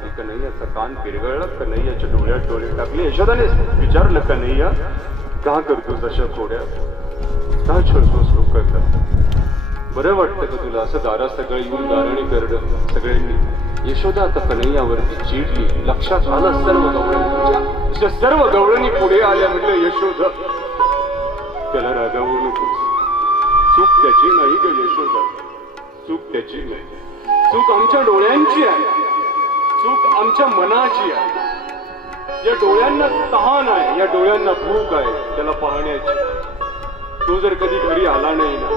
टाकली. कन्हैयाचा कान पिरगळला. कन्हैयाच्या डोळ्यात डोळे टाकले. यशोदाने विचारलं, कन्हैया का करतोस अशा खोड्या, का छळतोस लोकांना? बरं वाटतं का तुला असं दारा सगळं येऊन दाराने करणं सगळ्यांनी? यशोदा आता कन्हैयावरती चिडली. लक्षात आलं सर्व गवळणी, सर्व गवळणी पुढे आल्या. म्हटलं यशोदा त्याला रागावू नकोस, चूक त्याची नाही ग यशोदा, चूक त्याची नाही, चूक आमच्या डोळ्यांची आहे, चूक आमच्या मनाची आहे. या डोळ्यांना तहान आहे, या डोळ्यांना भूक आहे त्याला पाहण्याची. तो जर कधी घरी आला नाही ना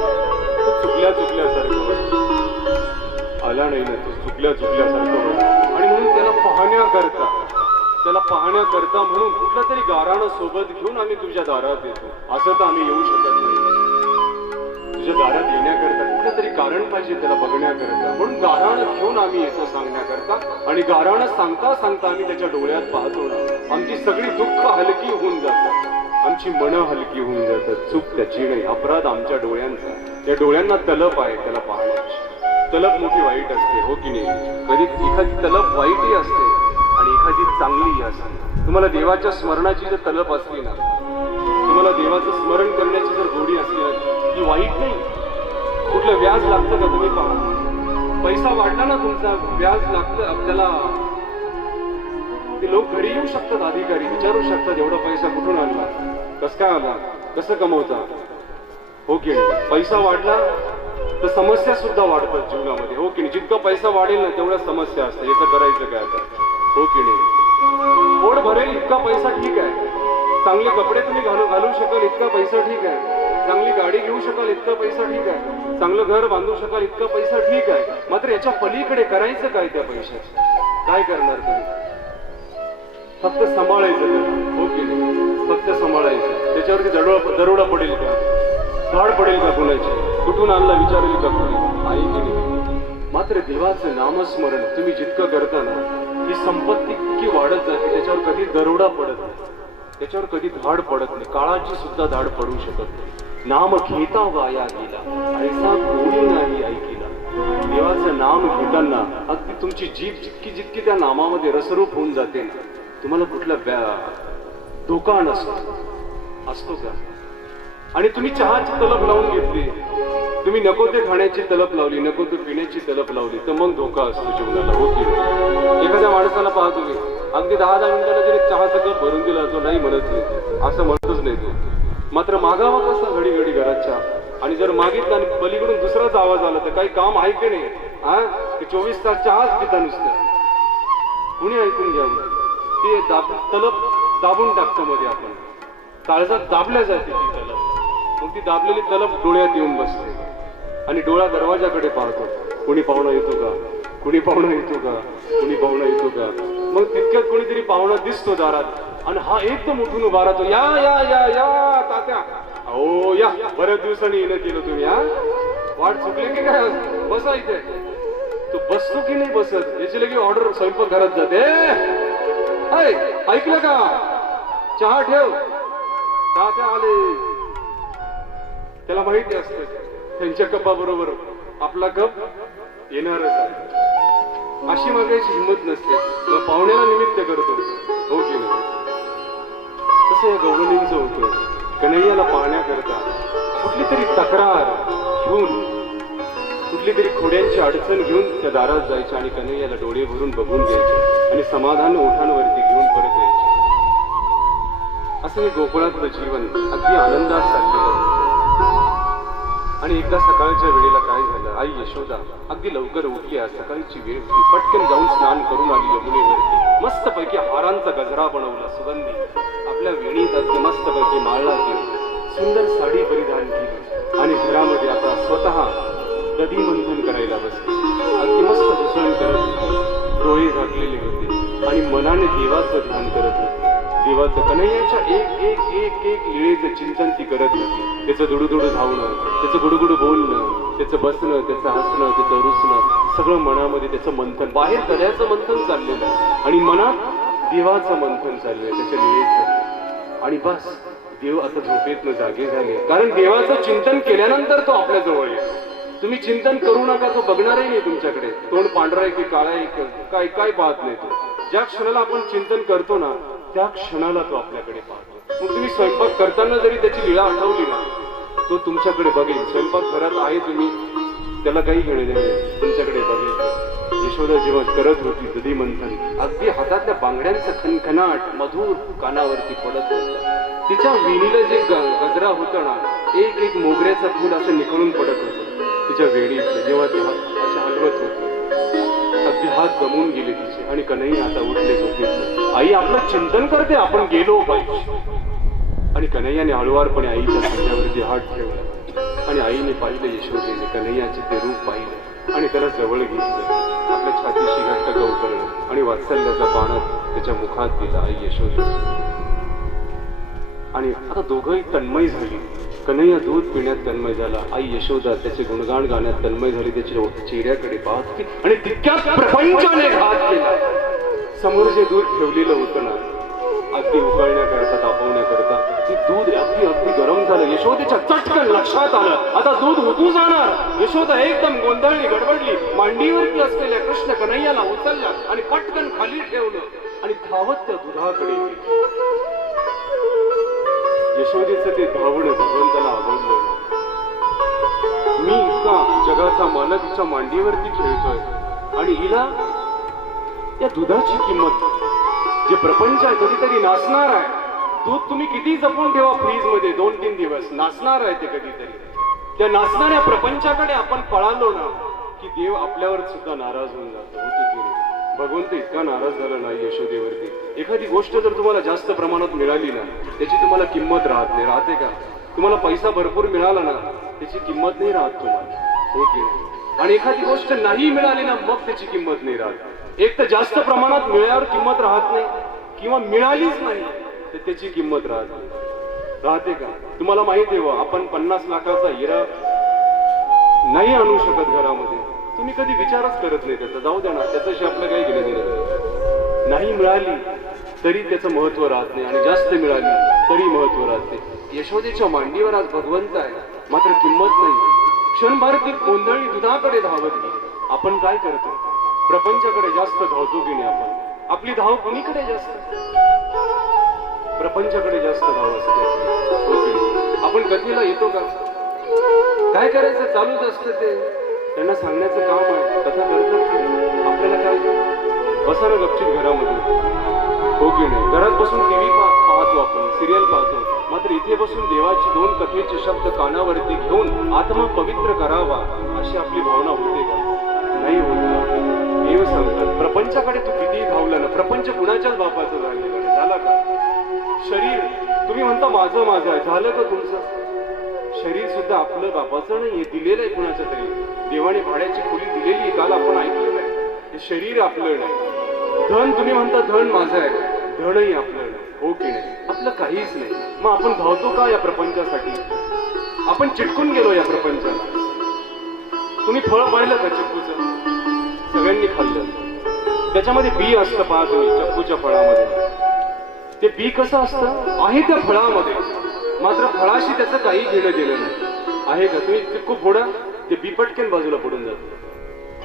तो चुकल्यासारखं वाटतं. आला नाही ना तो चुकल्यासारखं वाटतं. आणि म्हणून त्याला पाहण्याकरता म्हणून कुठला तरी गाराणं सोबत घेऊन आम्ही तुझ्या दारात येतो. असं तर आम्ही येऊ शकत नाही. तुझ्या दारात येण्याकरता कुठलं तरी कारण पाहिजे त्याला बघण्याकरता. म्हणून गाराणं घेऊन आम्ही येतो सांगण्याकरता. आणि गाराणं सांगता सांगता आम्ही त्याच्या डोळ्यात पाहतो ना, आमची सगळी दुःख हलकी होऊन जातात, आमची मनं हलकी होऊन जातात. चूक त्याची नाही, अपराध आमच्या डोळ्यांचा. या डोळ्यांना तलप आहे त्याला पाहण्याची. तलप मोठी वाईट असते, हो की नाही? कधी एखादी तलप वाईटही असते आणि एखादी चांगलीही असते. तुम्हाला देवाच्या स्मरणाची जर तलप असली ना, तुम्हाला देवाचं स्मरण करण्याची जर गोडी असली ना, ती वाईट नाही. कुठलं व्याज लागतं का? तुम्ही पहा, पैसा वाढला ना तुमचा, व्याज लागतं आपल्याला. ते लोक घरी येऊ शकतात, अधिकारी विचारू शकतात एवढा पैसा कुठून आणला, कस काय आला, कसं कमवता, हो की नाही? पैसा वाढला तर समस्या सुद्धा वाढतात जीवनामध्ये, हो की नाही? जितका पैसा वाढेल ना तेवढ्या समस्या असतात. याचं करायचं काय आता, हो की नाही? पोट भरेल इतका पैसा ठीक आहे, चांगले कपडे तुम्ही घालू शकाल इतका पैसा ठीक आहे, चांगली गाडी घेऊ शकाल इतका पैसा ठीक आहे, चांगलं घर बांधू शकाल इतका पैसा ठीक आहे. मात्र याच्या पलीकडे करायचं काय त्या पैशाचं? काय करणार तुम्ही? फक्त सांभाळायचं त्याला, हो की नाही? फक्त सांभाळायचं. त्याच्यावरती दरोडा पडेल का, धाड पडेल का कुणाची, कुठून आणला विचारेल का कोणी, आहे की नाही? मात्र देवाचं नामस्मरण तुम्ही जितकं करता ना, ही संपत्ती इतकी वाढत जाते. त्याच्यावर कधी दरोडा पडत नाही, त्याच्यावर कधी धाड पडत नाही, काळाची सुद्धा धाड पडू शकत नाही. नाम घेता वाया गेला, ऐसा कोणी नाही ऐकिला. देवाचं नाम घेताना अगदी तुमची जीभ जितकी त्या नामामध्ये रसरूप होऊन जाते ना, तुम्हाला कुठला धोका असतो का? आणि तुम्ही चहाची तलप लावून घेतली, तुम्ही नको ते खाण्याची तलप लावली, नको ते पिण्याची तलप लावली, तर मग धोका असतो जीवनाला, हो की नाही? एखाद्या माणसाला पहा तुम्ही, अगदी 10 मिनिटाला जरी चहाचा कप भरून दिला तो नाही म्हणत नाही, असं म्हणतच नाही तो. मात्र मागावा कसा घडी घडी घरात चहा, आणि जर मागितला आणि पलीकडून दुसराच आवाज आला तर काही काम आहे की नाही? हा, 24 तास चहाच पिता नुसतं, कुणी ऐकून घ्यावं? ते तलप दाबून टाकतो मध्ये आपण, काळजात दाबल्या जाते ती तलप. मग ती दाबलेली तलप डोळ्यात येऊन बसते आणि डोळा दरवाजाकडे पाहतो, कुणी पाहुणा येतो का, कुणी पाहुणा येतो का, कुणी पाहुणा येतो का. मग तितक्यात कोणीतरी पाहुणा दिसतो दारात आणि हा एकदम उठून उभा राहतो. या या या या तात्या, हो या, बऱ्याच दिवसांनी येणं केलं तुम्ही, हा वाट चुकले की काय, बसा इथे. तो बसतो की नाही बसत याची लगे ऑर्डर स्वयंपाक घरात जाते. ऐकलं का, चहा ठेव, तात्या आले. त्याला माहिती असतं त्यांच्या कपाबरोबर आपला कप येणारच आहे. अशी मागायची हिंमत नसते, मग पाहुण्याला निमित्त करतो, हो की नाही? तसं या गवळणींचं होतं. कन्हैयाला पाहण्याकरता कुठली तरी तक्रार घेऊन, कुठली तरी खोड्यांची अडचण घेऊन त्या दारात जायच्या आणि कन्हैयाला डोळे भरून बघून घ्यायचे आणि समाधान ओठांवरती घेऊन परत यायचे. असं हे गोकुळातलं जीवन अगदी आनंदात चाललेलं. आणि एकदा सकाळच्या वेळेला काय झालं, आई यशोदा अगदी लवकर उठली. आज सकाळची वेळ होती. पटकन जाऊन स्नान करून आली यमुनेवरती. मस्तपैकी हारांचा गजरा बनवला सुगंधी, आपल्या वेणीत अगदी मस्तपैकी माळला केली, सुंदर साडी परिधान केली आणि घरामध्ये आता स्वतः दधी मंथन करायला बसली. अगदी मस्त घुसळण करत होती, डोळे झाकलेले होते आणि मनाने देवाचं ध्यान करत होते. देवाचं, कन्हैयाच्या एक एक एक एक लीळेचं चिंतन ती करत होती. त्याचं दुडुदुडू धावणं, त्याचं गुडुगुडू बोलणं, त्याचं बसणं, त्याचं हसणं, त्याचं रुसणं, सगळं मनामध्ये त्याचं मंथन. बाहेर दर्याचं मंथन चाललेलं आहे आणि मनात देवाचं मंथन चाललंय, त्याच्या लीळेचं. आणि बस देव आता झोपेतनं जागे झाले, कारण देवाचं चिंतन केल्यानंतर तो आपल्या जवळ येतो. तुम्ही चिंतन करू नका, तो बघणारही नाही तुमच्याकडे. तोंड पांढरा आहे की काळा आहे काय काय पाहत नाही तो. ज्या क्षणाला आपण चिंतन करतो ना त्या क्षणाला तो आपल्याकडे पाहतो. मग तुम्ही स्वयंपाक करताना जरी त्याची लीळा आठवली ना तो तुमच्याकडे बघेल. स्वयंपाक घरात आहे तुम्ही त्याला काही घेणे देणे तुमच्याकडे बघेल. यशोदा जेव्हा करत होती दधी मंथन अगदी हातातल्या बांगड्यांचा खनखनाट मधुर कानावरती पडत होता. तिच्या विणीला जे गजरा होता ना एक एक मोगऱ्याचं फूल असं निखळून पडत होतं तिच्या वेणीचे. जेव्हा ती अशा हलवत होती अगदी हात गमवून गेले तिचे. आणि कन्हैया आता उठले झोपेतून. आई आपलं चिंतन करते आपण गेलो पाहिजे. आणि कन्हैयाने हळुवारपणे आईच्या खांद्यावरती हात ठेवला आणि आईने पाहिलं यशोदेने कन्हैयाचे ते रूप पाहिलं आणि त्याला जवळ घेतलं. आपल्या छातीशी घट्ट कवटळलं आणि वात्सल्याचा बाण त्याच्या मुखात दिला आई यशोदे. आणि आता दोघंही तन्मय झाली. कन्हैया दूध पिण्यात तन्मय झाला. आई यशोदा त्याचे गुणगान गाण्यात तन्मय झाली. त्याच्या चेहऱ्याकडे पाहत होती आणि तितक्याच प्रपंचाने घात केला. समोर जे दूध ठेवलेलं होतं ना अगदी उकळण्याकरता तापवण्याकरता ते दूध अगदी अगदी गरम झालं. यशोदेच्या चटकन लक्षात आलं आता दूध होतू जाणार. यशोदा एकदम गोंधळली गडबडली. मांडीवरती असलेल्या कृष्ण कन्हैयाला उचलला आणि पटकन खाली ठेवलं आणि धावत त्या दुधाकडे गेली. यशोदेचं ते धावणं भगवंताला आवडलं. मी इतका जगाचा मालक हिच्या मांडीवरती खेळतोय आणि हिला या दुधाची किंमत जे प्रपंच आहे कधीतरी नासणार आहे. दूध तुम्ही किती जपून ठेवा फ्रीज मध्ये 2-3 दिवस नासणार आहे ते कधीतरी. त्या नासणाऱ्या प्रपंचाकडे आपण पळालो ना की देव आपल्यावर सुद्धा नाराज होऊन जातो. होते की नाही? भगवंत इतका नाराज झाला नाही यशोदेवरती. एखादी गोष्ट जर तुम्हाला जास्त प्रमाणात मिळाली ना त्याची तुम्हाला किंमत राहत नाही. राहते का? तुम्हाला पैसा भरपूर मिळाला ना त्याची किंमत नाही राहत तुम्हाला. हो की नाही? आणि एखादी गोष्ट नाही मिळाली ना मग त्याची किंमत नाही राहत. एक तर जास्त प्रमाणात मिळाल्यावर किंमत राहत नाही किंवा मिळालीच नाही तर त्याची किंमत राहत नाही. राहते का? तुम्हाला माहिती आहे आपण 50 लाखाचा हिरा नाही आणू शकत घरामध्ये. तुम्ही कधी विचारच करत नाही त्याचा. जाऊ द्या ना त्याच्याशी आपलं काही घेणं देणं नाही. मिळाली तरी त्याचं महत्व राहत नाही आणि जास्त मिळाली तरी महत्व राहत नाही. यशोदेच्या मांडीवर आज भगवंत आहे मात्र किंमत नाही. क्षणभर ती गोंधळी दुधाकडे धावत गेली. आपण काय करतो? प्रपंचाकडे जास्त धावतो की नाही आपण? आपली धाव कोणीकडे जास्त? प्रपंचाकडे जास्त धाव असते. आपण कथेला येतो का? काय करायचं चालूच असतं ते. त्यांना सांगण्याचं काम आहे. कथा करतात आपल्याला काय? बसा ना गपचीत घरामध्ये. हो की नाही? घरात बसून टीव्ही पाहतो आपण सिरियल पाहतो मात्र इथे बसून देवाची 2 कथेचे शब्द कानावरती घेऊन आत्मा पवित्र करावा अशी आपली भावना होते का? नाही होत. देव सांगतात प्रपंचाकडे तू कितीही धावला ना प्रपंच कुणाच्याच बापाचं झालेलं झाला का? शरीर तुम्ही म्हणता माझं माझं आहे झालं का तुमचं? शरीर सुद्धा आपलं बापाचं नाही दिलेलं आहे कुणाचं तरी. देवाने भाड्याची खोली दिलेली आहे. काल आपण ऐकलेलं आहे. हे शरीर आपलं नाही. धन तुम्ही म्हणता धन माझं आहे धनही आपलं नाही. हो की नाही? आपलं काहीच नाही. मग आपण धावतो का या प्रपंचासाठी? आपण चिटकून गेलो या प्रपंचाला. तुम्ही फळ पाहिलं का चिक्कूचं? सगळ्यांनी खाल्लं. त्याच्यामध्ये बी असतं पहा तुम्ही चिक्कूच्या फळामध्ये. ते बी कसं असतं आहे त्या फळामध्ये मात्र फळाशी त्याचं काही घेणं देणं नाही. आहे का? तुम्ही चिक्कू फोडा ते बी पटकन बाजूला पडून जातं.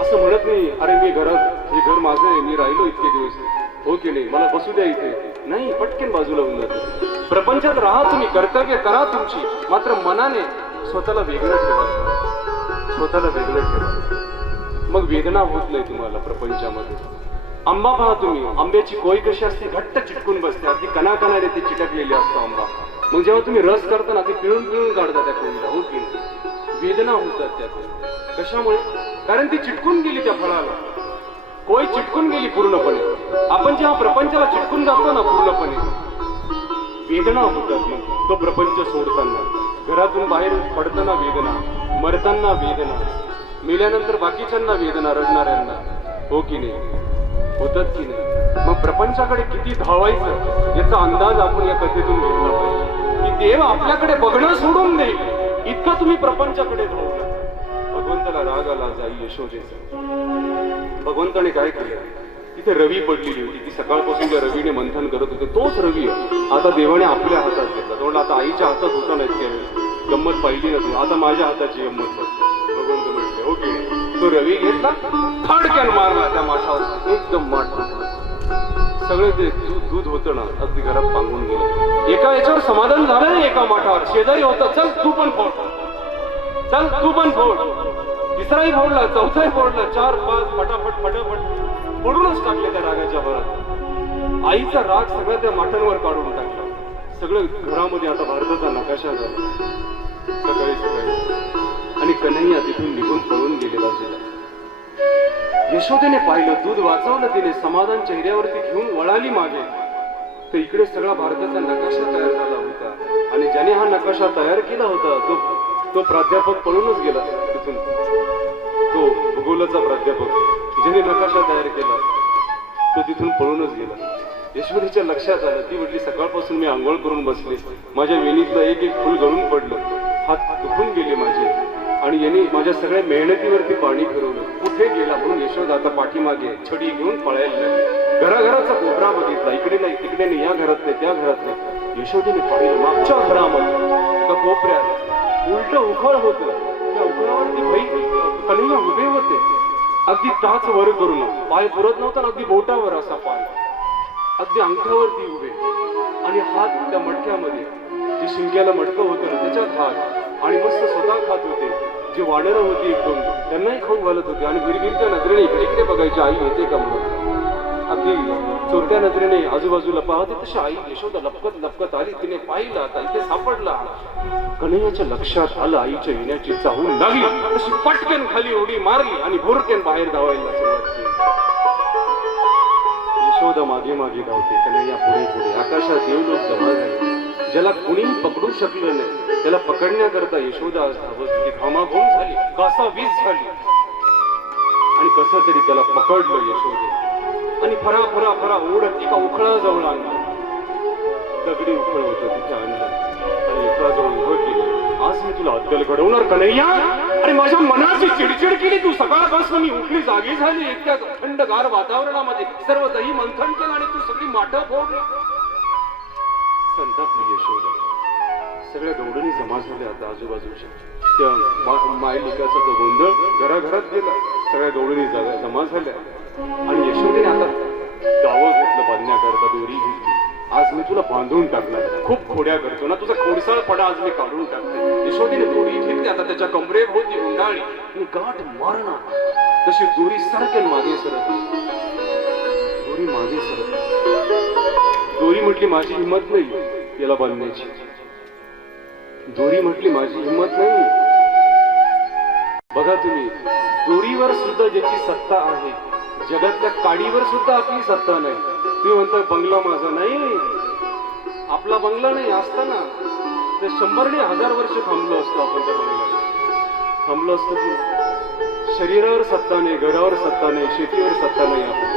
असं म्हणत नाही अरे मी घरात हे घर माझं आहे मी राहिलो इतके दिवस. हो की नाही? मला बसू द्या इथे. नाही पटकन बाजूला होऊन जातं. प्रपंचात राहा तुम्ही कर्तव्य करा तुमची मात्र मनाने स्वतःला वेगळं ठेवा. स्वतःला वेगळं ठेवा. मग वेदना होत नाही तुम्हाला प्रपंचामध्ये. आंबा पहा तुम्ही. आंब्याची कोय कशी असते घट्ट चिटकून बसते. अगदी कणाकणाने ते चिटकलेली असतो आंबा. मग जेव्हा तुम्ही रस करता ते पिळून पिळून काढता त्या कोयला. हो की नाही? वेदना होतात त्यात. कशामुळे? कारण ती चिटकून गेली त्या फळाला. कोय चिटकून गेली पूर्णपणे. आपण जेव्हा प्रपंचाला चिटकून जातो ना पूर्णपणे वेदना होतात. मग तो प्रपंच सोडताना घरातून बाहेर पडताना वेदना, मरताना वेदना, मेल्यानंतर बाकीच्यांना वेदना रडणाऱ्यांना. हो की नाही? होतात की नाही? मग प्रपंचाकडे किती धावायचं याचा अंदाज आपण या कथेतून घेतला पाहिजे की देव आपल्याकडे बघणं सोडून देईल इतकं तुम्ही प्रपंचाकडे धावला. भगवंताला राग आला जाई यशोदेचा. भगवंताने काय केलं? तिथे रवी पडलेली होती. ती सकाळपासून त्या रवीने मंथन करत होते. तोच रवी आता देवाने आपल्या हातात घेतला. तो आता आईच्या हातात होता नाही त्यावेळेस गंमत पाहिली ना तू आता माझ्या हाताची गंमत बघ. भगवंत घेतले हो की नाही? तो रवी घेतला, फाडक्यान मारला त्या माठावर, एकदम माठ तुटला. सगळे ते दूध होतं ना अगदी घरात पांगून गेलं. एका याच्यावर समाधान झालं नाही, एका माठावर शेजारी होतं, चल तू पण फोड, चल तू पण फोड. तिसराही फोडला, चौथाही फोडला, 4-5 फटाफट फटाफट फोडूनच टाकले त्या रागाच्या भरात. आईचा राग सगळ्या त्या माठांवर काढून टाकला. सगळं घरामध्ये आता भारताचा नकाशा झाला. सकाळी सकाळी आणि कन्हैया तिथून निघून पळून गेलेला दिला. यशोदेने पाहिलं, दूध वाचवलं तिने, समाधान चेहऱ्यावरती घेऊन वळाली मागे. तर इकडे सगळा भारताचा नकाशा तयार झाला होता. आणि ज्याने हा नकाशा तयार केला होता तो प्राध्यापक पळूनच गेला तिथून. तो भूगोलाचा प्राध्यापक ज्याने नकाशा तयार केला तो तिथून पळूनच गेला. यशोदेच्या लक्षात आलं. ती म्हटली, सकाळपासून मी आंघोळ करून बसले, माझ्या वेणीतलं एक एक फुल गळून पडलं, हात दुखून गेले माझे, आणि याने माझ्या सगळ्या मेहनतीवरती पाणी फिरवलं. कुठे गेला म्हणून यशोदा आता पाठीमागे छडी घेऊन पळायला लागली. घराघराचा कोपरा बघितला, इकडे नाही तिकडे नाही, या घरात नाही त्या घरात नाही. यशोदेने पाहिलं मागच्या घरामध्ये त्या कोपऱ्यात उलट उखळ होत. त्या उखळावरती भाई कन्हैया उभे होते, अगदी टाच वर करून, पाय पुरत नव्हता, अगदी बोटावर असा पाय, अगदी अंगठ्यावरती उभे, आणि हात त्या मटक्यामध्ये, जे शिंक्याला मटकं होतं ना त्याच्यात हात, आणि मस्त स्वतः खात होते. जी वानरं होती एक दोन त्यांनाही खाऊ घालत होते. आणि गिरगिरच्या नजरेने इकडे इकडे बघायची, आई येते का म्हणून. अगदी चोरट्या नजरेने आजूबाजूला पाहते तशी आई यशोदा लपकत लपकत आली. तिने पाहिलं, आता इथे सापडला. कन्हैयाच्या लक्षात आलं आईच्या येण्याची चाहूल लागली. तशी पटकन खाली उडी मारली आणि भुरक्यान बाहेर धावायला सुरुवात केली. यशोदा मागे मागे धावते, कन्हैया पुढे पुढे. आकाशात देवलोक जमा झाले. ज्याला कुणीही पकडू शकलं नाही त्याला पकडण्याकरता यशोदा धावत होती. घामाघूम झाली, कासावीस झाली, आणि कसं तरी त्याला पकडलं यशोदे, आणि फरा फरा फरा ओढत एका उखळाजवळ आणलं. दगडी उखळ होतं तिथे आणलं आणि उखळाजवळ उभं केलं. आज मी तुला अद्दल घडवणार कन्हैया. आणि माझ्या मनाची चिडचिड केली तू. सकाळपासून मी उठली जागी झाली, इतक्या थंडगार वातावरणामध्ये सर्व दही मंथन केलं आणि तू सगळी माठं फोडली. संतापली यशोदा. सगळ्या गवडणी जमा झाल्या आता आजूबाजूच्या. त्या मायलिकाचा तो गोंधळ घराघरात गेला. सगळ्या गवडणी जमा झाल्या आणि यशोदेने आता गावं घेतलं बांधण्याकरता, दोरी घेतली. आज मी तुला बांधून टाकणार, खूप खोड्या करतो ना, तुझा खोडसाळपणा आज मी काढून टाकते. यशोदेने दोरी घेतली. आता त्याच्या कमरेत होती उंडाळी आणि गाठ मारणार. तशी दोरी सारख्या मागे सरकली. दोरी मागे सरकली. दोरी म्हटली, माझी हिंमत नाही याला बांधण्याची. दोरी म्हटली, माझी हिंमत नाही. बघा तुम्ही, दोरीवर सुद्धा ज्याची सत्ता आहे, जगातल्या काडीवर सुद्धा आपली सत्ता नाही. तुम्ही म्हणता बंगला माझा नाही, आपला बंगला नाही असताना ते 100 नाही 1000 वर्ष थांबलो असतो आपण त्या बंगल्यावर. थांबलो असतो की शरीरावर सत्ता नाही, घरावर सत्ता नाही, शेतीवर सत्ता नाही. आपण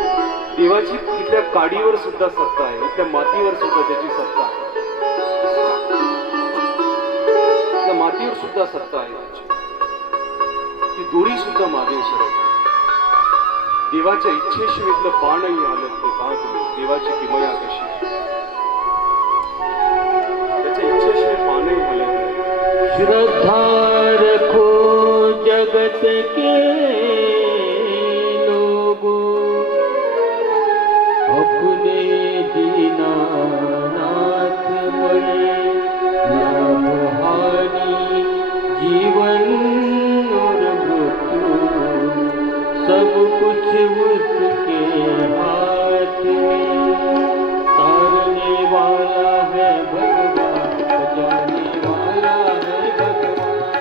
देवाची तिथल्या काडीवर सुद्धा सत्ता आहे, इथल्या मातीवर सुद्धा त्याची सत्ता आहे. त्या मातीवर सुद्धा सत्ता आहे त्याची. ती दोरी सुद्धा मागे सरकते. देवाच्या इच्छेशिवाय बाणही हालत नाही. पहा तुम्ही देवाची किमया कशी, त्याच्या इच्छेशिवाय बाणही हालत नाही. श्रद्धा रखो जगत के लोगों, अपने दीनानाथ में लाभ हानि जीवन और मृत्यु सब कुछ उसके हाथ में। तारने वाला है भगवान, बचाने वाला है भगवान।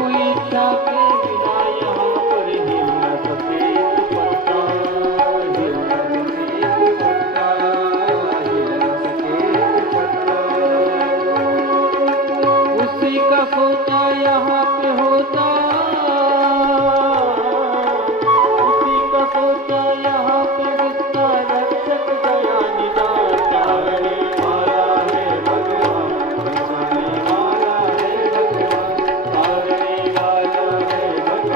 प्रभु इच्छा के बिना यहाँ पर हिल न सके एक पत्ता, हिल न सके एक पत्ता, हिल न सके एक पत्ता। उसी का सोचा यहाँ पे होता, उसी का सोचा यहाँ पे जिसका रक्षक दया निदान तारने वाला है भगवान, बचाने वाला है भगवान, तारने वाला है भगवान,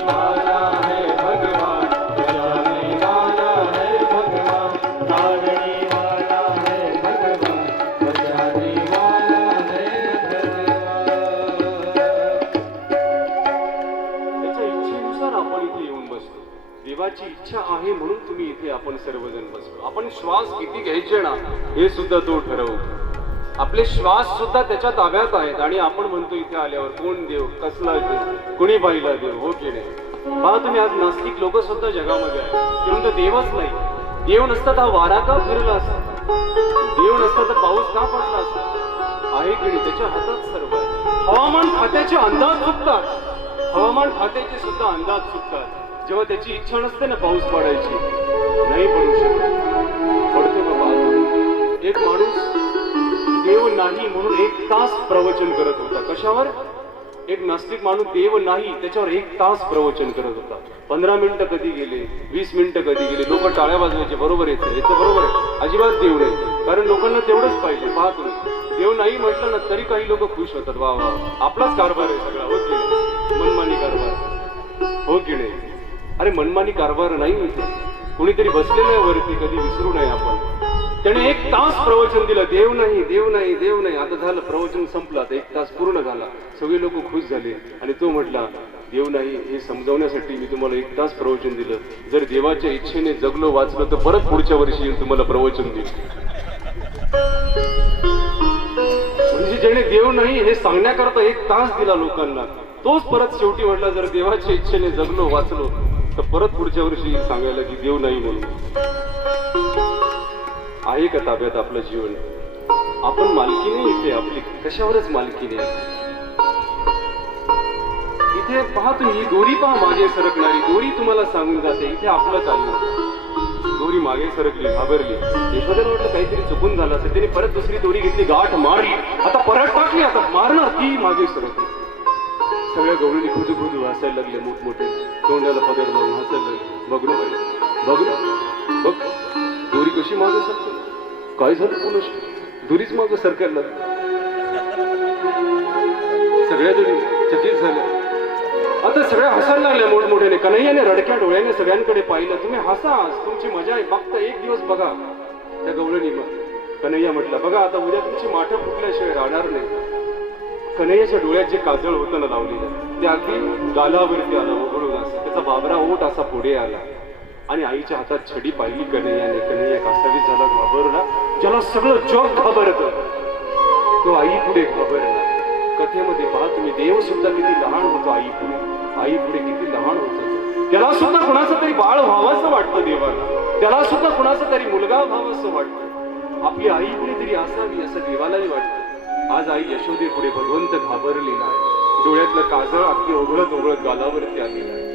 बचाने वाला है भगवान, तारने वाला है भगवान, बचाने वाला है भगवान, तारने वाला है भगवान, बचाने वाला है भगवान। त्याच्या इच्छेनुसार आपण इथे येऊन बसतो. देवाची इच्छा आहे म्हणून तुम्ही इथे आपण सर्वजण बसलो. आपण श्वास किती घ्यायचे ना हे सुद्धा तो ठरवतो. आपले श्वास सुद्धा त्याच्या ताब्यात आहेत आणि आपण म्हणतो इथे आल्यावर कोण देव, कसला देव, कोणी पाहिला देव, हो की नाही? पहा तुम्ही, आज नास्तिक लोक सुद्धा जगामध्ये आहेत. ते म्हणतात देवच नाही. देव नसता तर हा वारा का फिरला असता, देव नसता तर पाऊस का पडला असता, आहे की नाही? त्याच्या हातात सर्व आहे. हवामान खात्याचे अंदाज चुकतात, हवामान खात्याचे सुद्धा अंदाज चुकतात. जेव्हा त्याची इच्छा नसते ना पाऊस पडायची, नाही पडू शकत. पडतो बाबा. एक माणूस देव नाही म्हणून 1 तास प्रवचन करत होता. कशावर? एक नास्तिक माणूस देव नाही त्याच्यावर 1 तास प्रवचन करत होता. 15 मिनिटं कधी गेले, 20 मिनिटं कधी गेले. लोक टाळ्या वाजवायचे, बरोबर येतं, याचं बरोबर आहे, अजिबात देव नाही. कारण लोकांना तेवढंच पाहिजे. पहा तुम्ही, देव नाही म्हटलं ना तरी काही लोक खुश होतात. वा वा, आपलाच कारभार आहे सगळा, हो की नाही? मनमानी कारभार, हो की नाही? अरे मनमानी कारभार नाही इथे. कोणीतरी बसलेलं आहे वरती, कधी विसरू नये आपण. त्याने 1 तास प्रवचन दिलं, देव नाही, देव नाही, देव नाही. आता झालं, प्रवचन संपलं, आता 1 तास पूर्ण झाला, सगळे लोक खुश झाले. आणि तो म्हटला, देव नाही हे समजावण्यासाठी मी तुम्हाला 1 तास प्रवचन दिलं. जर देवाच्या इच्छेने जगलो, वाचलो तर परत पुढच्या वर्षी येऊन तुम्हाला प्रवचन देईल. म्हणजे ज्याने देव नाही हे सांगण्याकरता 1 तास दिला लोकांना, तोच परत शेवटी म्हटला जर देवाच्या इच्छेने जगलो, वाचलो तर परत पुढच्या वर्षी सांगायला की देव नाही म्हणून. आहे का ताब्यात आपलं जीवन? आपण मालकी नाही इथे, आपली कशावरच मालकी नाही. इथे पहा तुम्ही, ही दोरी पहा मागे सरकणारी दोरी तुम्हाला सांगून जाते इथे आपलंच आहे. दोरी मागे सरकली, घाबरली. यशोदेला वाटलं काहीतरी चुकून झालं असेल, त्याने परत दुसरी दोरी घेतली, गाठ मारली, आता परत टाकली, आता मारणार, ती मागे सरकली. सगळ्या गवळणी खुदू खुदू हसायला लागले, मोठमोठे तोंडाला पदर लावून हसायला लागले. बघ ना, बघ दोरी कशी मागे सरकते. काय झालं पुन्हा? दोरीच मागे सरकायला लागली. सगळ्या दोरी चकित झाल्या. आता सगळ्या हसायला लागल्या मोठमोठ्याने. कन्हैयाने रडक्या डोळ्याने सगळ्यांकडे पाहिलं. तुम्ही हसा, तुमची मजा आहे, फक्त 1 दिवस बघा. त्या गवळणी कन्हैया म्हटला, बघा आता उद्या तुमची माठं फुटल्याशिवाय राहणार नाही. कन्हैयाच्या डोळ्यात जे काजळ होतं ना लावलेलं, ते अगदी गालावरती आलं ओघळून, असं त्याचा बाबरा ओठ असा पुढे आला. आणि आईच्या हातात छडी पाहिली कन्हैयाने. कन्हैया कासावीस झाला, घाबरला. ज्याला सगळं जग घाबरत तो आई पुढे घाबरला. कथेमध्ये पहा तुम्ही, देव सुद्धा किती लहान होतो आई पुढे. आई पुढे किती लहान होतो. त्याला सुद्धा कुणाचं तरी बाळ व्हावंसं वाटतं देवाला. त्याला सुद्धा कुणाचा तरी मुलगा व्हावंसं वाटतं. आपली आई पुढे तरी असावी असं देवालाही वाटतं. आज आई यशोदे पुढे भगवंत घाबरलेला आहे. डोळ्यातलं काजळ अगदी ओघळत ओघळत गालावरती आलेलं आहे.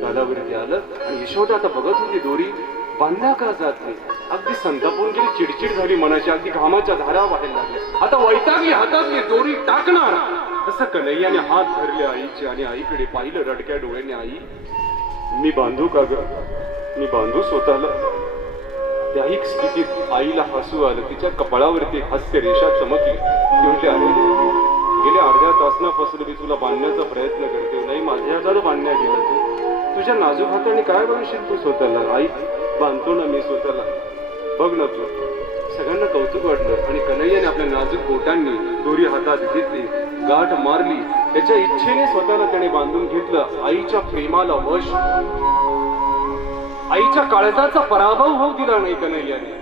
गालावरती आलं आणि यशोदा आता बघत होती दोरी बांधल्या का जात नाही. अगदी संतापून गेली, चिडचिड झाली मनाची, अगदी घामाच्या धारा व्हायला लागल्या. आता वैतागली, हातातली दोरी टाकणार. तसं कन्हैयाने हात धरले आईचे आणि आईकडे पाहिलं रडक्या डोळ्याने. आई, मी बांधू का ग? मी बांधू स्वतःला? त्या एक स्थितीत आईला हसू आलं. तिच्या कपाळावरती हास्य रेषा चमकली. ती म्हटली, अरे गेल्या अर्ध्या तासनापासून मी तुला बांधण्याचा प्रयत्न करते, नाही माझ्या हाताला बांधण्या गेला तू. तुझ्या नाजूक हाताने काय बांधशील तू स्वतःला? आई, बांधतो ना मी स्वतःला, बघ ना तू. सगळ्यांना कौतुक वाटलं आणि कन्हैयाने आपल्या नाजूक बोटांनी दोरी हातात घेतली, गाठ मारली. त्याच्या इच्छेने स्वतःला त्याने बांधून घेतलं. आईच्या प्रेमाला वश, आईच्या काळजाचा पराभव होऊ दिला नाही कन्हैयाने.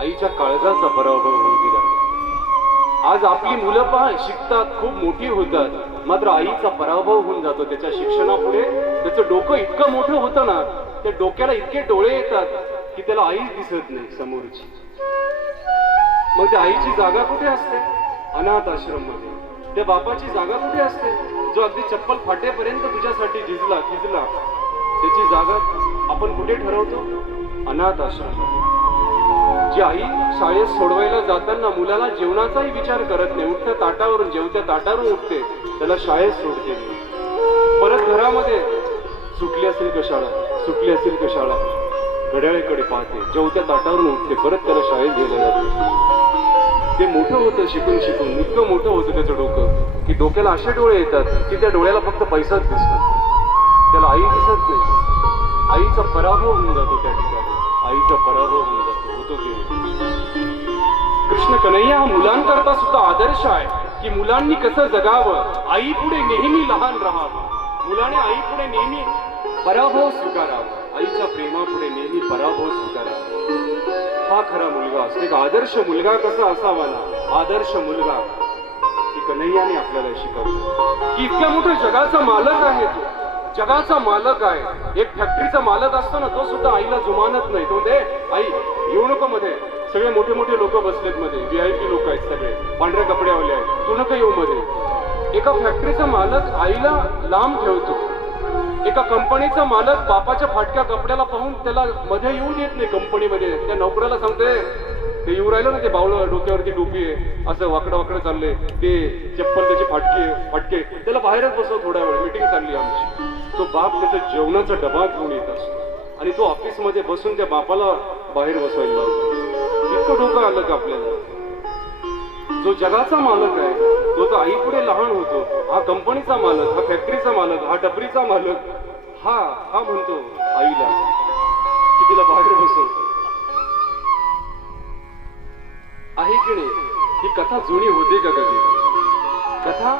आईच्या काळजाचा पराभव होऊ दिला. आज आपली मुलं पहा शिकतात, खूप मोठी होतात, मात्र आईचा पराभव होऊन जातो. त्याच्या शिक्षणापुढे त्याचं डोकं इतकं मोठं होतं ना, त्या डोक्याला इतके डोळे येतात की त्याला आईच दिसत नाही समोरची. मग त्या आईची जागा कुठे असते? अनाथ आश्रम मध्ये त्या बापाची जागा कुठे असते जो अगदी चप्पल फाटेपर्यंत तुझ्यासाठी झिजला किजला? त्याची जागा आपण कुठे ठरवतो? अनाथ आश्रम मध्ये. जी आई शाळेत सोडवायला जाताना मुलाला जेवणाचाही विचार करत नाही, उठत्या ताटावरून जेवत्या ताटावरून उठते, त्याला शाळेत सोडते. परत घरामध्ये सुटली असेल का शाळा, सुटली असेल का शाळा, घड्याळेकडे पाहते, जेवत्या ताटावरून उठते, परत त्याला शाळेत गेलं जाते. ते मोठं होतं शिकून शिकून, इतकं मोठं होतं त्याचं डोकं की डोक्याला असे डोळे येतात की त्या डोळ्याला फक्त पैसाच दिसतो, त्याला आई दिसत नाही. आईचा पराभव होऊन जातो त्या ठिकाणी, आईचा पराभव होऊन जातो, होतो ते. कृष्ण कन्हैया हा मुलांकरता सुद्धा आदर्श आहे की मुलांनी कसं जगावं, आई पुढे नेहमी लहान राहावं, मुलाने आई पुढे नेहमी पराभव स्वीकारावा, आईच्या प्रेमापुढे नेहमी पराभव स्वीकारावा. हा खरा मुलगा असतो. एक आदर्श मुलगा कसा असावा ना, आदर्श मुलगा की कन्हैयाने आपल्याला शिकवलं की इतक्या मोठ्या जगाचा मालक आहे तो, जगाचा मालक आहे. एक फॅक्टरीचा मालक असतो ना, तो सुद्धा आईला जुमानत नाही. तो दे आई येऊ नको मध्ये, सगळे मोठे मोठे लोक बसलेत मध्ये, VIP लोक आहेत सगळे, पांढऱ्या कपड्यावाले आहेत, तू नका येऊ मध्ये. एका फॅक्टरीचा मालक आईला लांब ठेवतो. एका कंपनीचा मालक बापाच्या फाटक्या कपड्याला पाहून त्याला मध्ये येऊन देत नाही. कंपनीमध्ये त्या नोकऱ्याला सांगते, ते येऊ राहिलं ना, ते बावळं डोक्यावरती टोपी आहे, असं वाकडं वाकडं चाललंय, ते चप्पल त्याची फाटके, त्याला बाहेरच बसव, थोड्या वेळ मीटिंग चालली आमची. तो बाप त्याचा जेवणाचा डबा घेऊन येत असतो आणि तो ऑफिस मध्ये बसून त्या बापाला बाहेर बसवायला लावतो. इतकं डोकं आलं का आपल्याला? जो जगाचा मालक आहे तो तर आई पुढे लहान होतो. हा कंपनीचा मालक, हा फॅक्टरीचा मालक, हा टपरीचा मालक, हा म्हणतो आईला की तिला बाहेर बसव. आहे की नाही? ही कथा जुनी होते का कधी? कथा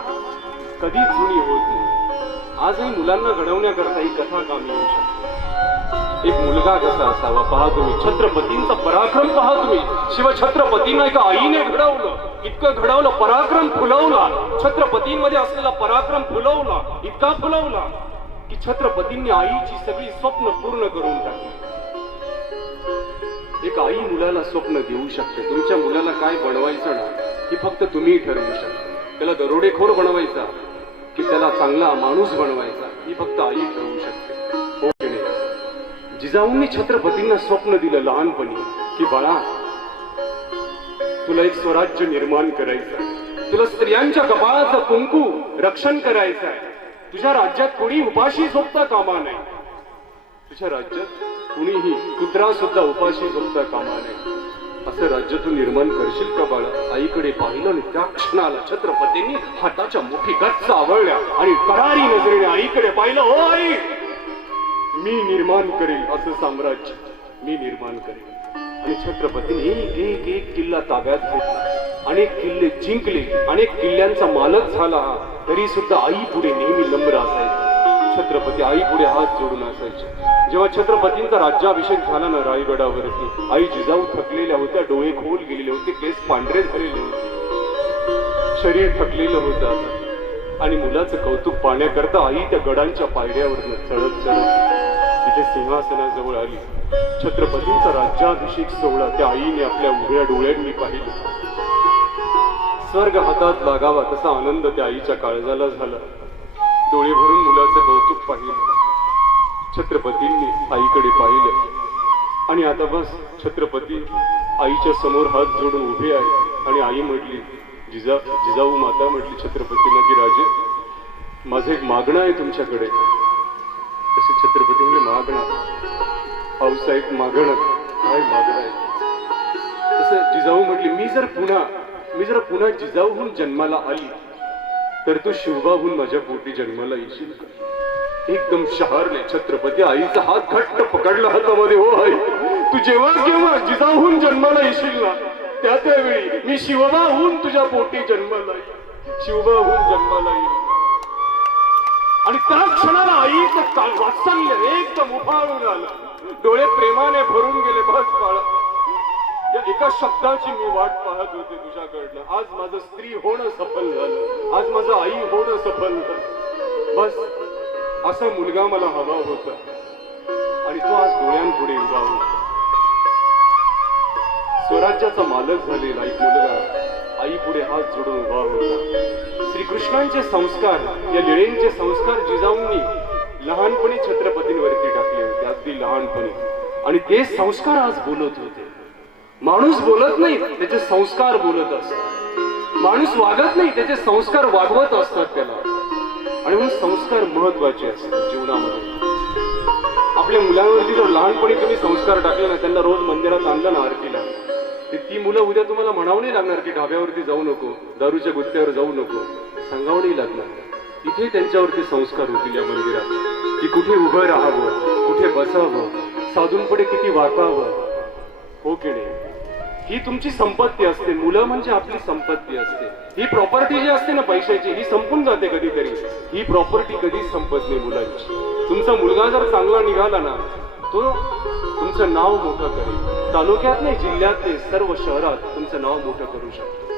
कधीच जुनी होत नाही. आजही मुलांना घडवण्याकरता ही कथा कामी येऊ शकते. एक मुलगा कसा असावा पहा तुम्ही, छत्रपतींचा पराक्रम पहा तुम्ही. शिवछत्रपतींना एका आईने घडवलं, इतकं घडवलं, पराक्रम फुलवला, छत्रपतींमध्ये असलेला पराक्रम फुलवला, इतका फुलवला की छत्रपतींनी आईची सगळी स्वप्न पूर्ण करून टाकली. एक आई मुलाला स्वप्न देऊ शकते. तुमच्या मुलाला काय बनवायचं ना, ही फक्त तुम्ही ठरवू शकता. त्याला दरोडेखोर बनवायचा की त्याला चांगला माणूस बनवायचा, ही फक्त आई ठरवू शकते. हो की नाही? जिजाऊंनी छत्रपतींना स्वप्न दिलं लहानपणी की बाळा, तुला एक स्वराज्य निर्माण करायचं आहे, तुला स्त्रियांच्या कपाळाचं कुंकू रक्षण करायचं आहे, तुझ्या राज्यात कोणी उपाशी झोपता कामा नये, तुझ्या राज्यात कुणीही कुत्रा सुद्धा उपाशी झोपता कामा नये, असं राज्य तू निर्माण करशील का बाळा? आईकडे पाहिलं आणि त्या क्षणाला छत्रपतींनी हाताच्या मुठी गच्च आवळल्या आणि करारी नजरेने आईकडे पाहिलं. हो आई, मी निर्माण करेल असं साम्राज्य, मी निर्माण करेल. आणि छत्रपतीने एक एक किल्ला ताब्यात घेतला, अनेक किल्ले जिंकले, अनेक किल्ल्यांचा मालक झाला. तरी सुद्धा आई पुढे नेहमी नम्र असायचे. छत्रपती आई पुढे हात जोडून असायचे. जेव्हा छत्रपतींचा राज्याभिषेक झाला ना रायगडावरती, आई जिजाऊ थकलेल्या होत्या, डोळे खोल गेलेले होते, केस पांढरे झालेले होते, शरीर थकलेलं होतं. आणि मुलाचं कौतुक पाहण्याकरता आई त्या गडांच्या पायऱ्यावरनं चढत चढत तिथे सिंहासनाजवळ आली. छत्रपतींचा राज्याभिषेक सोहळा त्या आईने आपल्या उघड्या डोळ्यांनी पाहिलं. स्वर्ग हातात लागावा तसा आनंद त्या आईच्या काळजाला झाला. डोळे भरून मुलाचं कौतुक पाहिलं. छत्रपतींनी आईकडे पाहिलं आणि आता बस छत्रपती आईच्या समोर हात जोडून उभे आहे. आणि आई म्हटली, जिजाऊ माता म्हटली छत्रपतींना की राजे, माझं एक मागणं आहे तुमच्याकडे. तसे छत्रपती म्हणजे मागणं, पावसाळ्यात मागणं, काय मागणं आहे? तसं जिजाऊ म्हटली, मी जर पुन्हा जिजाऊहून जन्माला आली तर तू शिवबाहून माझ्या पोटी जन्माला येशील का? एकदम शहारले छत्रपती. आईचा हात घट्ट पकडला हातामध्ये. हो आई, तू जेव्हा केव्हा जिजाऊहून जन्माला येशील ना, त्यावेळी मी शिवबाहून तुझ्या पोटी जन्माला येईल, शिवबाहून जन्माला येईल. आणि त्या क्षणाला आईचं वात्सल्य एकदम उफाळून आलं, डोळे प्रेमाने भरून गेले. बस बाळा, या एका शब्दाची मी वाट पाहत होते तुझ्याकडनं. आज माझं स्त्री होणं सफल झालं, आज माझं आई होणं सफल झालं. बस असा मुलगा मला हवा होता आणि तो आज डोळ्यांपुढे उभा होता. स्वराज्याचा मालक झालेला एक मुलगा आई पुढे हात जोडून उभा होता. श्रीकृष्णांचे संस्कार, या लीळेंचे संस्कार जिजाऊंनी लहानपणी छत्रपतींवरती टाकले होते, अगदी लहानपणी. आणि ते संस्कार आज बोलत होते. माणूस बोलत नाही, त्याचे संस्कार बोलत असतात. माणूस वागत नाही, त्याचे संस्कार वागवत असतात त्याला. आणि म्हणून संस्कार महत्वाचे असतात जीवनामध्ये. आपल्या मुलांवरती जर लहानपणी तुम्ही संस्कार टाकले ना, त्यांना रोज मंदिरात आणलं ना आरतीला, तर ती मुलं उद्या तुम्हाला म्हणावं नाही लागणार की ढाब्यावरती जाऊ नको, दारूच्या गुत्त्यावर जाऊ नको, सांगावं नाही लागणार. इथे त्यांच्यावरती संस्कार होतील या मंदिरात, की कुठे उभं राहावं, कुठे बसावं, साधूंपुढे किती वाकावं. हो की नाही? ही तुमची संपत्ती असते. मुलं म्हणजे आपली संपत्ती असते. ही प्रॉपर्टी जी असते ना पैशाची, ही संपून जाते कधीतरी. ही प्रॉपर्टी कधीच संपत नाही मुलांची. तुमचा मुलगा जर चांगला निघाला ना, तो तुमचं नाव मोठं करेल. तालुक्यात नाही, जिल्ह्यात नाही, सर्व शहरात तुमचं नाव मोठं करू शकतो.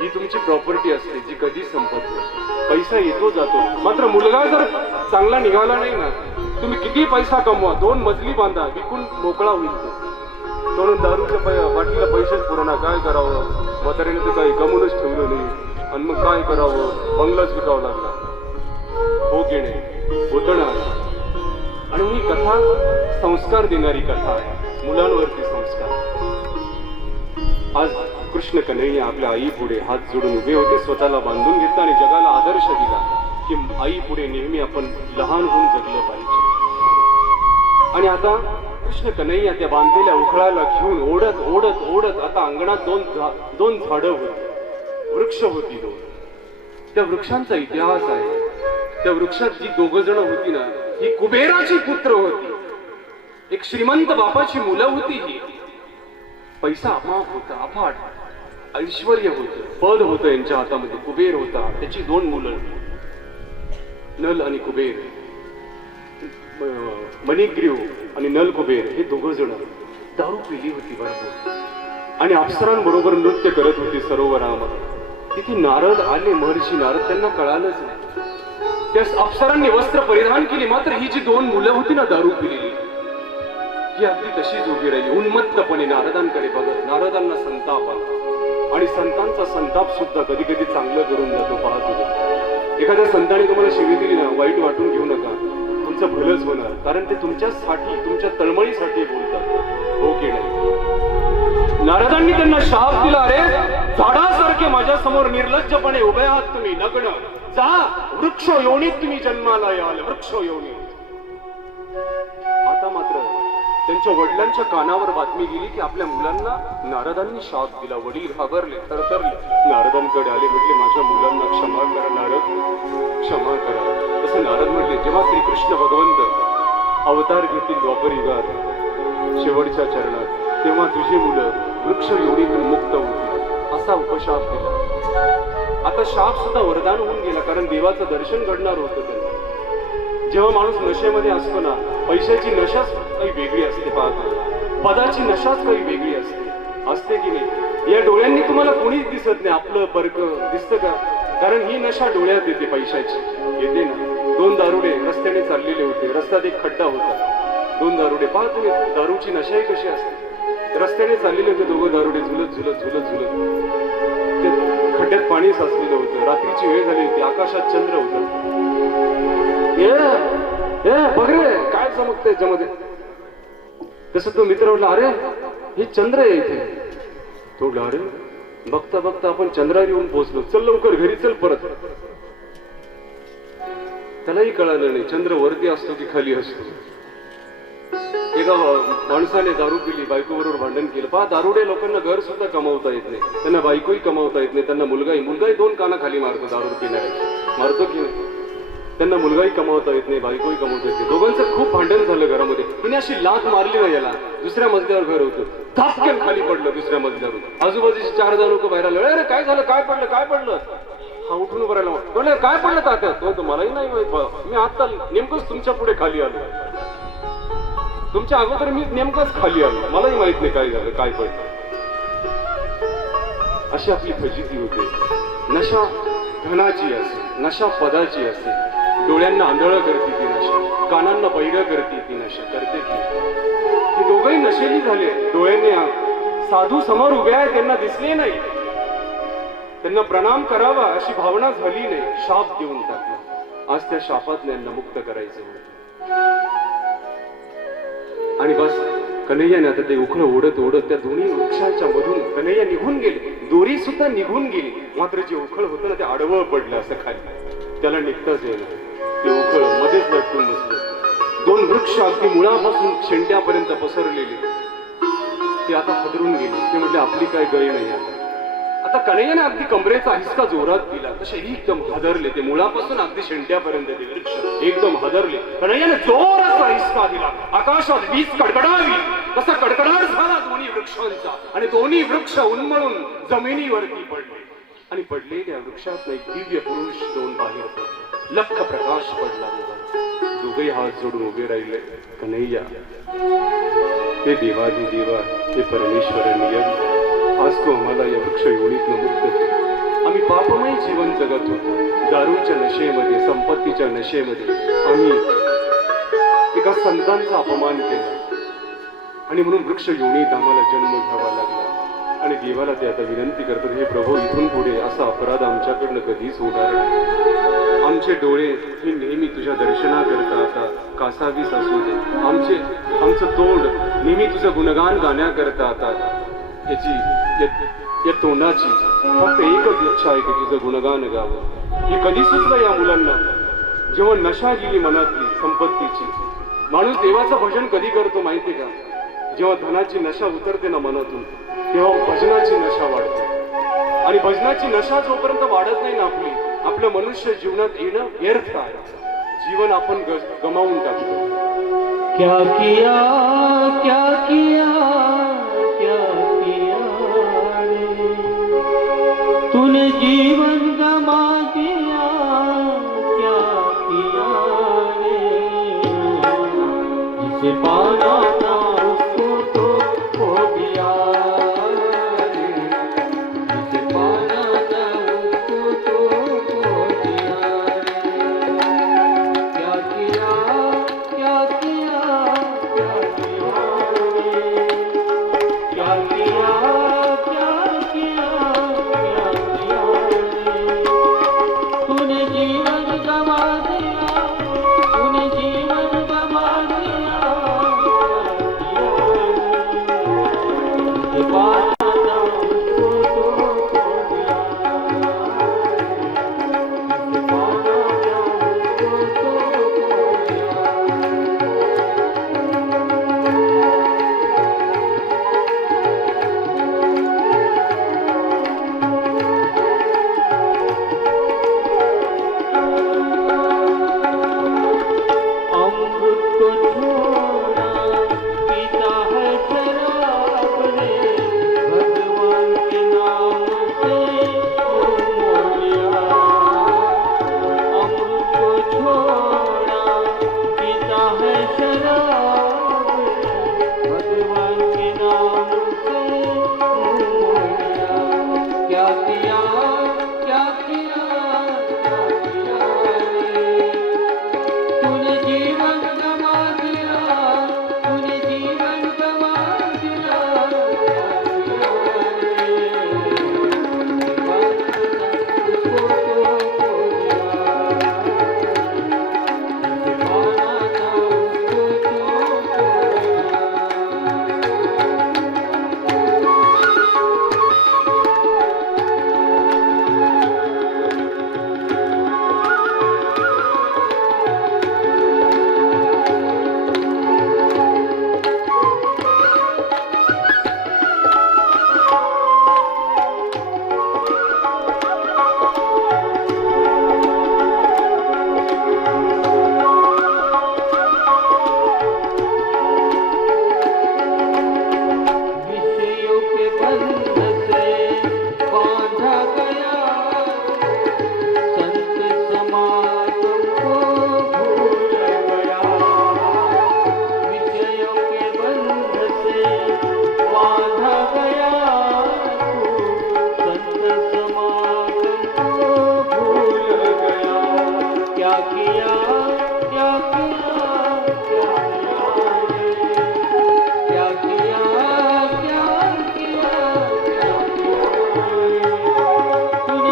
ही तुमची प्रॉपर्टी असते जी कधीच संपत नाही. पैसा येतो जातो, मात्र मुलगा जर चांगला निघाला नाही ना, तुम्ही किती पैसा कमवा, 2 मजली बांधा, विकून मोकळा होईल तो. म्हणून दारूच्या बाटलीला पैसेच पुरवणार, काय करावं, म्हातारीने तर काही कमवूनच ठेवलं नाही, आणि मग काय करावं, बंगलाच विकावं लागला. हो की नाही? होतं ना. आणि ही कथा संस्कार देणारी कथा आहे, मुलांवरती संस्कार. आज कृष्ण कन्हैया आपल्या आई पुढे हात जोडून उभे होते, स्वतःला बांधून घेतला आणि जगाला आदर्श दिला की आई पुढे नेहमी आपण लहान होऊन जगलं पाहिजे. आणि आता कृष्ण कन्हैया त्या बांधलेल्या उखळाला घेऊन ओढत ओढत ओढत आता अंगणात दोन झाडं होती, वृक्ष होती 2. त्या वृक्षांचा इतिहास आहे. त्या वृक्षात जी 2 जण होती ना, ही कुबेराची पुत्र होती. एक श्रीमंत बापाची मुलं होती. ही पैसा अमाप होता, अफाट ऐश्वर्य होतं, पद होतं यांच्या हातामध्ये. कुबेर होता, त्याची 2 मुलं, नल आणि कुबेर. मणिग्रीव आणि नल कुबेर हे 2 जण दारू पिली होती बरोबर, आणि अप्सरांबरोबर नृत्य करत होती सरोवरामध्ये. तिथे नारद आले, महर्षी नारद. त्यांना कळालंच नाही. त्या अप्सरांनी वस्त्र परिधान केली, मात्र ही जी 2 मुलं होती ना दारू पिलेली, ही अगदी तशीच उभी राहिली उन्मत्तपणे नारदांकडे बघत. नारदांना संताप आला, आणि संतांचा संताप सुद्धा कधी कधी चांगलं करून जातो. पाहत होतो एखाद्या संतांनी तुम्हाला शिवी दिली ना, वाईट वाटून घेऊ नका, तुमचं भलंच होणार, कारण ते तुमच्यासाठी, तुमच्या तळमळीसाठी बोलतात. हो की नाही? नारदांनी त्यांना शाप दिला, अरे झाडासारखे माझ्या समोर निर्लज्जपणे उभे आहात तुम्ही, नग्न, जा वृक्ष योनीत तुम्ही जन्माला याल, वृक्ष योनीत. आता मात्र त्यांच्या वडिलांच्या कानावर बातमी गेली की आपल्या मुलांना नारदांनी शाप दिला. वडील घाबरले, थरथरले, नारदांकडे आले, म्हटले माझ्या मुलांना क्षमा करा नारद, क्षमा करा. तसं नारद म्हटले, जेव्हा श्रीकृष्ण भगवंत अवतार घेतील द्वापर युगात शेवटच्या चरणात, तेव्हा तुझी मुलं वृक्ष योनीतून मुक्त होतील, असा उपशाप दिला. आता शाप सुद्धा वरदान होऊन गेला, कारण देवाचं दर्शन घडणार होतं त्यांना. जेव्हा माणूस नशेमध्ये असतो ना, पैशाची नशाच काही वेगळी असते, पाहतो पदाची नशाच काही वेगळी असते की नाही? या डोळ्यांनी तुम्हाला कोणीच दिसत नाही, आपलं परक दिसतं का? कारण ही नशा डोळ्यात येते, पैशाची येते ना. 2 दारुडे रस्त्याने चाललेले होते, रस्त्यात एक खड्डा होता, 2 दारुडे. पहा तुम्ही दारूची नशाही कशी असते. रस्त्याने चाललेले होते 2 दारुडे, झुलत झुलत झुलत झुलत. ते खड्ड्यात पाणी साचलेलं होतं, रात्रीची वेळ झाली होती, आकाशात चंद्र होता. बघ रे काय चमकतं याच्यामध्ये. तसं तो मित्र म्हटला, अरे हे चंद्र आहे इथे. तो म्हटला, अरे बघता बघता आपण चंद्रावर येऊन पोहोचलो, चल लवकर घरी चल परत. त्यालाही कळालं नाही चंद्र वरती असतो की खाली असतो. एका माणसाने दारू पिली, बायकोबरोबर भांडण केलं. पहा दारुडे लोकांना घर सुद्धा कमावता येत नाही, त्यांना बायकोही कमावता येत नाही, त्यांना मुलगाही 2 काना खाली मारतो दारू पिणाऱ्या, मारतो की नाही? त्यांना मुलगाही कमावता येत नाही, बायकोही कमावता येत नाही. दोघांचं खूप भांडण झालं घरामध्ये. तिने अशी लाथ मारली ना याला, दुसऱ्या मजल्यावर घर होतं, धापक्यान खाली पडलं दुसऱ्या मजल्यावर. आजूबाजूची 4 जण लोक बाहेर आले, अरे काय झालं, काय पडलं, काय पडलं? हा उठून उभं राहिला, बोलले काय पडलं तात्या? तो मलाही नाही माहित, मी आता नेमकंच तुमच्या पुढे खाली आलो, तुमच्या अगोदर मी नेमकंच खाली आलो, मलाही माहित नाही काय झालं, काय पडलं. अशी आपली फजिती होते. नशा धनाची असते, नशा पदाची असते. डोळ्यांना आंधळं करते ती नशा, कानांना बैरं करते ती नशा, करते ती. दोघंही नशेली झाले. डोळ्यांनी साधू समोर उभे आहेत त्यांना दिसले नाही, त्यांना प्रणाम करावा अशी भावना झाली नाही, शाप देऊन टाकला. आज त्या शापात यांना मुक्त करायचं होतं. आणि बस कन्हैयाने आता ते उखळ ओढत ओढत त्या दोन्ही वृक्षांच्या मधून कन्हैया निघून गेले. दोरी सुद्धा निघून गेली, मात्र जे उखळ होतं ना ते आडवं पडलं असं खाली, त्याला निघताच येईल. ते उखळ मध्येच लटकून बसलं. दोन वृक्ष अगदी मुळापासून शेंड्यापर्यंत पसरलेले ते आता हादरून गेले. ते म्हटले आपली काय गय नाही आता कन्हैयाने अगदी कमरेचा हिसका जोरात दिला. तसे एकदम हादरले. ते मुळापासून अगदी शेंड्यापर्यंत ते वृक्ष एकदम हादरले. कन्हैयाने जोराचा हिसका दिला. आकाशात वीज कडकडावी तसा कडकडाट झाला दोन्ही वृक्षांचा आणि दोन्ही वृक्ष उन्मळून जमिनीवरती पडले. आणि पडलेल्या वृक्षात एक दिव्य पुरुष दोन बाहेर पडले. लख प्रकाश पडला दोघांचा. दोघे हात जोडून उभे राहिले. कन्हैया, हे देवादी देवा, हे परमेश्वर नियम, आज तू आम्हाला या वृक्ष योनीतनं मुक्त केलं. आम्ही पापमय जीवन जगत होतो. दारूच्या नशेमध्ये, संपत्तीच्या नशेमध्ये आम्ही एका संतांचा अपमान केला आणि म्हणून वृक्ष योनीत आम्हाला जन्म घ्यावा लागला. आणि देवाला ते आता विनंती करतात, हे प्रभू, इथून पुढे असा अपराध आमच्याकडनं कधीच होणार नाही. आमचे डोळे हे नेहमी तुझ्या दर्शनाकरता आता कासावीस असू दे. आमचं तोंड नेहमी तुझं गुणगान गाण्याकरता आता या तोंडाची फक्त एकच इच्छा आहे की तुझं गुणगान गावं. हे कधी सुचलं या मुलांना? जेव्हा नशा गेली मनातली संपत्तीची. माणूस देवाचं भजन कधी करतो माहिती का? जेव्हा धनाची नशा उतरते ना मनातून, तेव्हा भजनाची नशा वाढते. आणि भजनाची नशा जोपर्यंत वाढत नाही ना आपल्या मनुष्य जीवनात येणं व्यर्थ आहे. जीवन आपण गमावून टाकतो. क्या किया क्या किया क्या किया रे, तूने जीवन गमा दिया, क्या किया रे, जिसे पाना था उसको तो खो दिया रे, जिसे पाना था उसको तो खो दिया रे, क्या किया क्या किया क्या किया रे, क्या किया क्या किया क्या किया रे, तूने जीवन गवा दिया, तूने जीवन गवा दिया, क्या किया रे, जिसे पाना था उसको तो खो दिया रे, जिसे पाना था उसको तो खो दिया। अमृत को छोड़ा पीता है शराब रे, भगवान के नाम से तू मोया। अमृत को छोड़ा पीता है शराब रे, भगवान के नाम से तू मोया। क्या किया क्या किया क्या किया रे, तूने जीवन गवा दिया, तूने जीवन गवा दिया, क्या किया रे, उसको तो खो दिया, जिसे पाना था उसको तो खो दिया। विषयों के बंध से बांधा गया, संत समागम को भूल गया। विषयों के बंध से बांधा गया, संत समागम को भूल गया। क्या किया क्या किया क्या किया रे, क्या किया क्या किया क्या किया रे,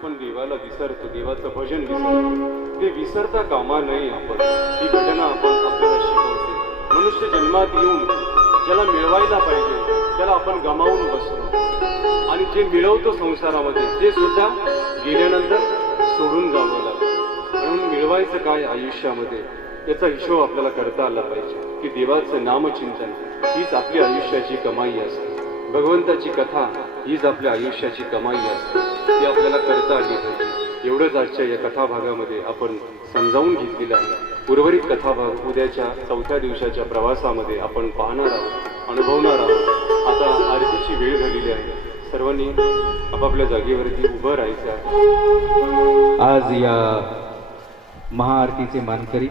आपण देवाला विसरतो, देवाचं भजन विसरतो, ते विसरता कामा नये. आपण ही घटना आपण आपल्याला शिकवते. मनुष्य जन्मात येऊन ज्याला मिळवायला पाहिजे त्याला आपण गमावून बसतो, आणि जे मिळवतो संसारामध्ये ते सुद्धा गेल्यानंतर सोडून जावं लागतं. म्हणून मिळवायचं काय आयुष्यामध्ये याचा हिशोब आपल्याला करता आला पाहिजे की देवाचं नामचिंतन हीच आपली आयुष्याची कमाई असते. भगवंताची कथा हीच आपल्या आयुष्याची कमाई असते, ती आपल्याला करता आली पाहिजे. एवढंच आजच्या या कथाभागामध्ये आपण समजावून घेतलेलं आहे. उर्वरित कथाभाग उद्याच्या 4थ्या दिवसाच्या प्रवासामध्ये आपण पाहणार आहोत, अनुभवणार आहोत. आता आरतीची वेळ झालेली आहे. सर्वांनी आपापल्या जागेवरती उभं राहायचं आहे. आज या महाआरतीचे मानकरी